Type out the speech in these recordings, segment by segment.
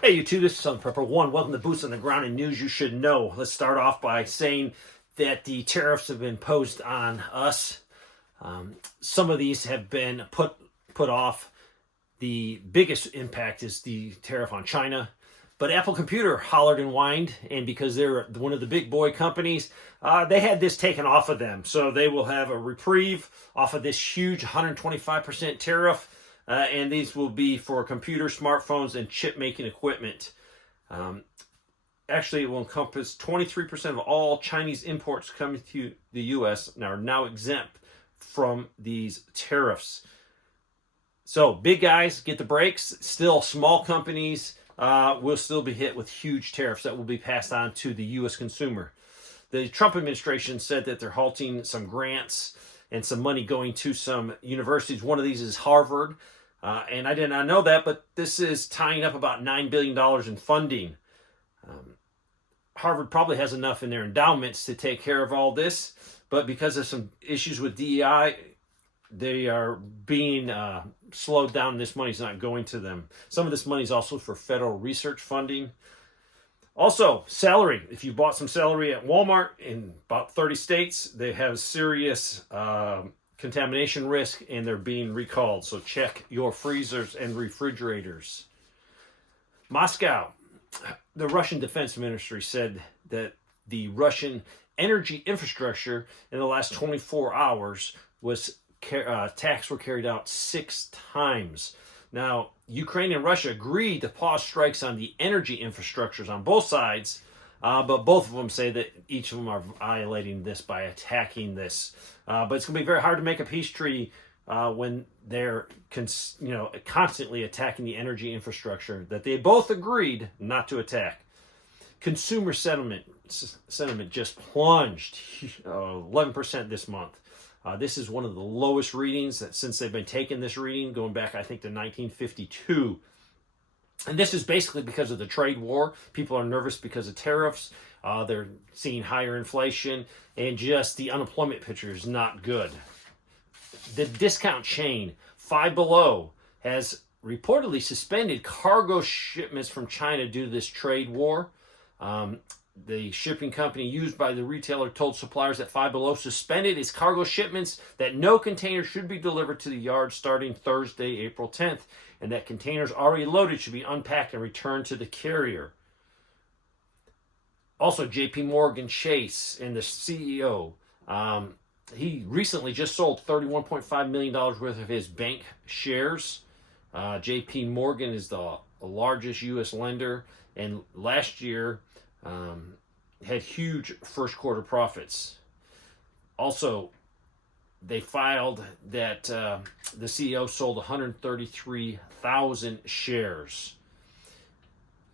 Hey, you two, this is Southern Prepper One. Welcome to Boots on the Ground and news you should know. Let's start off by saying that the tariffs have been imposed on us. Some of these have been put off. The biggest impact is the tariff on China. But Apple Computer hollered and whined, and because they're one of the big boy companies, they had this taken off of them. So they will have a reprieve off of this huge 125% tariff. And these will be for computer, smartphones, and chip making equipment. Actually, it will encompass 23% of all Chinese imports coming to the U.S. are now exempt from these tariffs. So big guys get the breaks. Still, small companies will still be hit with huge tariffs that will be passed on to the U.S. consumer. The Trump administration said that they're halting some grants and some money going to some universities. One of these is Harvard. And I did not know that, but this is tying up about $9 billion in funding. Harvard probably has enough in their endowments to take care of all this, but because of some issues with DEI, they are being slowed down. This money's not going to them. Some of this money is also for federal research funding. Also, celery. If you bought some celery at Walmart in about 30 states, they have serious contamination risk and they're being recalled. So check your freezers and refrigerators. Moscow. The Russian Defense Ministry said that the Russian energy infrastructure in the last 24 hours was attacks were carried out 6 times. Now, Ukraine and Russia agreed to pause strikes on the energy infrastructures on both sides, but both of them say that each of them are violating this by attacking this. But it's going to be very hard to make a peace treaty when they're constantly attacking the energy infrastructure that they both agreed not to attack. Consumer sentiment just plunged 11% this month. This is one of the lowest readings since they've been taking this reading, going back, I think, to 1952. And this is basically because of the trade war. People are nervous because of tariffs. They're seeing higher inflation, and just the unemployment picture is not good. The discount chain, Five Below, has reportedly suspended cargo shipments from China due to this trade war. The shipping company used by the retailer told suppliers that Five Below suspended its cargo shipments, that no container should be delivered to the yard starting Thursday, April 10th, and that containers already loaded should be unpacked and returned to the carrier. Also, J.P. Morgan Chase and the CEO, he recently just sold $31.5 million worth of his bank shares. J.P. Morgan is the largest U.S. lender, and last year had huge first quarter profits. Also, they filed that the CEO sold 133,000 shares.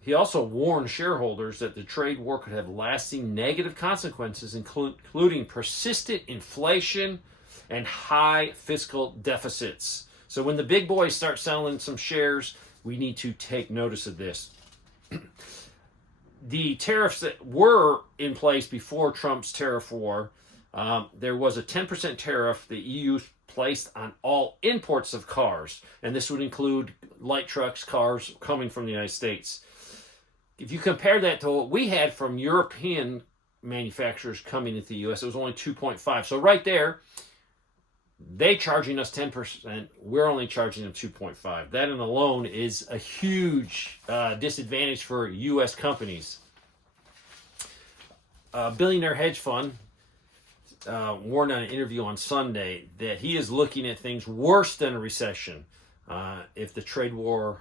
He also warned shareholders that the trade war could have lasting negative consequences, including persistent inflation and high fiscal deficits. So when the big boys start selling some shares, we need to take notice of this. The tariffs that were in place before Trump's tariff war, there was a 10% tariff the EU placed on all imports of cars, and this would include light trucks, cars coming from the United States. If you compare that to what we had from European manufacturers coming into the U.S., it was only 2.5. So right there, they charging us 10%, we're only charging them 2.5. That in alone is a huge disadvantage for U.S. companies. A billionaire hedge fund warned on an interview on Sunday that he is looking at things worse than a recession. If the trade war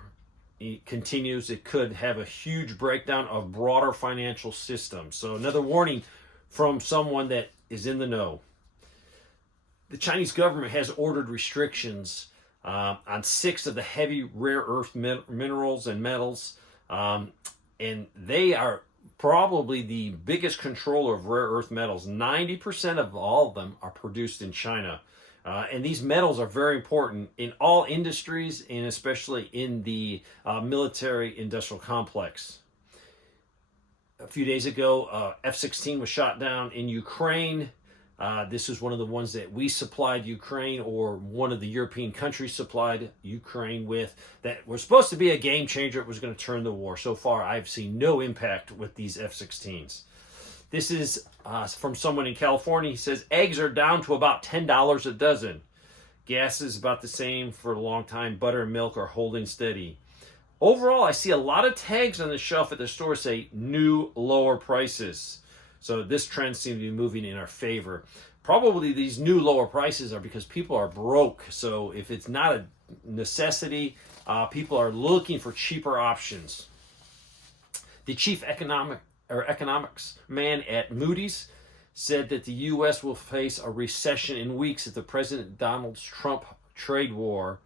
continues, it could have a huge breakdown of broader financial systems. So another warning from someone that is in the know. The Chinese government has ordered restrictions on 6 of the heavy rare earth minerals and metals, and they are probably the biggest controller of rare earth metals. 90% of all of them are produced in China. And these metals are very important in all industries, and especially in the military industrial complex. A few days ago, F-16 was shot down in Ukraine. This is one of the ones that we supplied Ukraine, or one of the European countries supplied Ukraine with, that was supposed to be a game changer. It was going to turn the war. So far, I've seen no impact with these F-16s. This is from someone in California. He says, eggs are down to about $10 a dozen. Gas is about the same for a long time. Butter and milk are holding steady. Overall, I see a lot of tags on the shelf at the store say new lower prices. So this trend seems to be moving in our favor. Probably these new lower prices are because people are broke. So if it's not a necessity, people are looking for cheaper options. The chief economics man at Moody's said that the U.S. will face a recession in weeks if the President Donald Trump trade war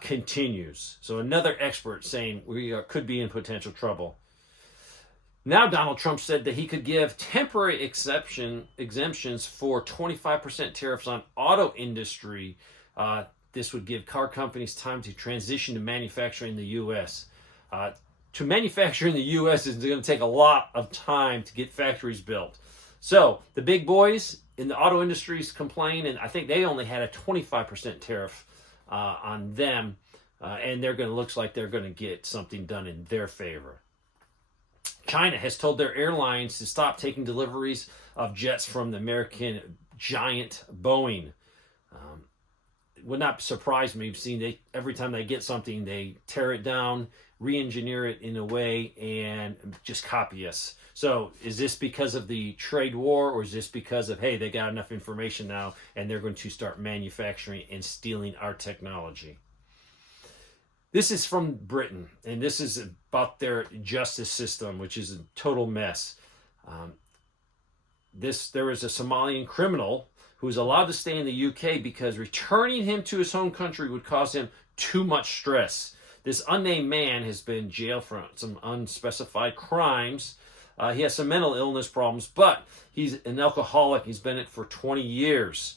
continues. So another expert saying we could be in potential trouble. Now Donald Trump said that he could give temporary exemptions for 25% tariffs on auto industry. This would give car companies time to transition to manufacturing in the U.S. To manufacture in the U.S. is going to take a lot of time to get factories built. So the big boys in the auto industries complain, and I think they only had a 25% tariff on them, and looks like they're going to get something done in their favor. China has told their airlines to stop taking deliveries of jets from the American giant Boeing. It would not surprise me. We've seen every time they get something, they tear it down, re-engineer it in a way, and just copy us. So is this because of the trade war, or is this because of, hey, they got enough information now and they're going to start manufacturing and stealing our technology? This is from Britain, and this is about their justice system, which is a total mess. There is a Somalian criminal who is allowed to stay in the UK because returning him to his home country would cause him too much stress. This unnamed man has been jailed for some unspecified crimes. He has some mental illness problems, but he's an alcoholic. He's been in it for 20 years.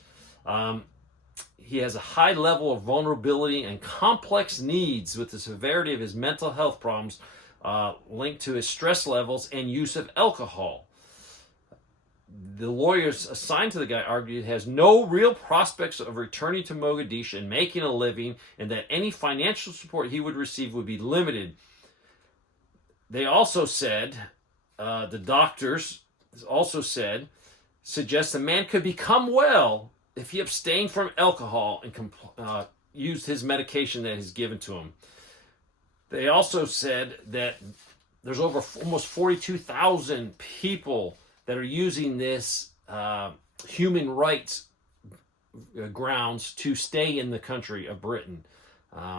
He has a high level of vulnerability and complex needs with the severity of his mental health problems linked to his stress levels and use of alcohol. The lawyers assigned to the guy argued he has no real prospects of returning to Mogadishu and making a living, and that any financial support he would receive would be limited. They also said, the doctors also said, suggest the man could become well if he abstained from alcohol and used his medication that is given to him. They also said that there's over almost 42,000 people that are using this human rights grounds to stay in the country of Britain.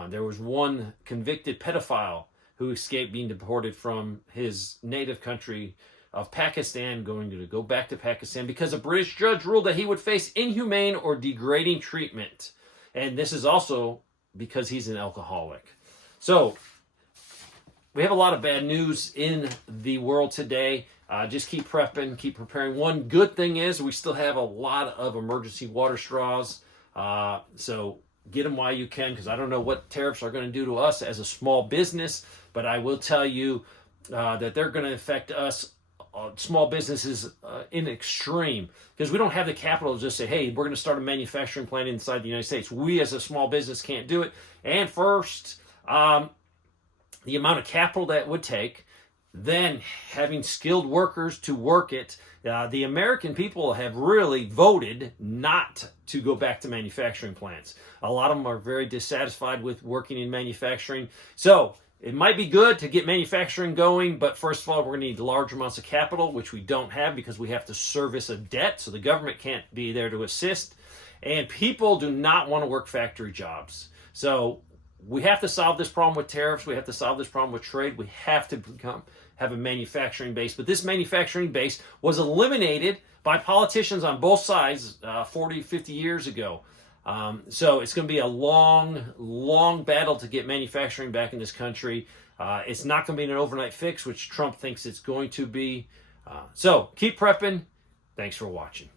There was one convicted pedophile who escaped being deported from his native country of Pakistan, going to go back to Pakistan because a British judge ruled that he would face inhumane or degrading treatment. And this is also because he's an alcoholic. So we have a lot of bad news in the world today. Just keep prepping, keep preparing. One good thing is we still have a lot of emergency water straws. So get them while you can, because I don't know what tariffs are going to do to us as a small business, but I will tell you that they're going to affect us small businesses in extreme, because we don't have the capital to just say, hey, we're going to start a manufacturing plant inside the United States. We as a small business can't do it. And first, the amount of capital that would take, then having skilled workers to work it. The American people have really voted not to go back to manufacturing plants. A lot of them are very dissatisfied with working in manufacturing. So it might be good to get manufacturing going, but first of all, we're going to need large amounts of capital, which we don't have because we have to service a debt, so the government can't be there to assist. And people do not want to work factory jobs. So we have to solve this problem with tariffs. We have to solve this problem with trade. We have to have a manufacturing base. But this manufacturing base was eliminated by politicians on both sides 40, 50 years ago. So it's going to be a long, long battle to get manufacturing back in this country. It's not going to be an overnight fix, which Trump thinks it's going to be. So keep prepping. Thanks for watching.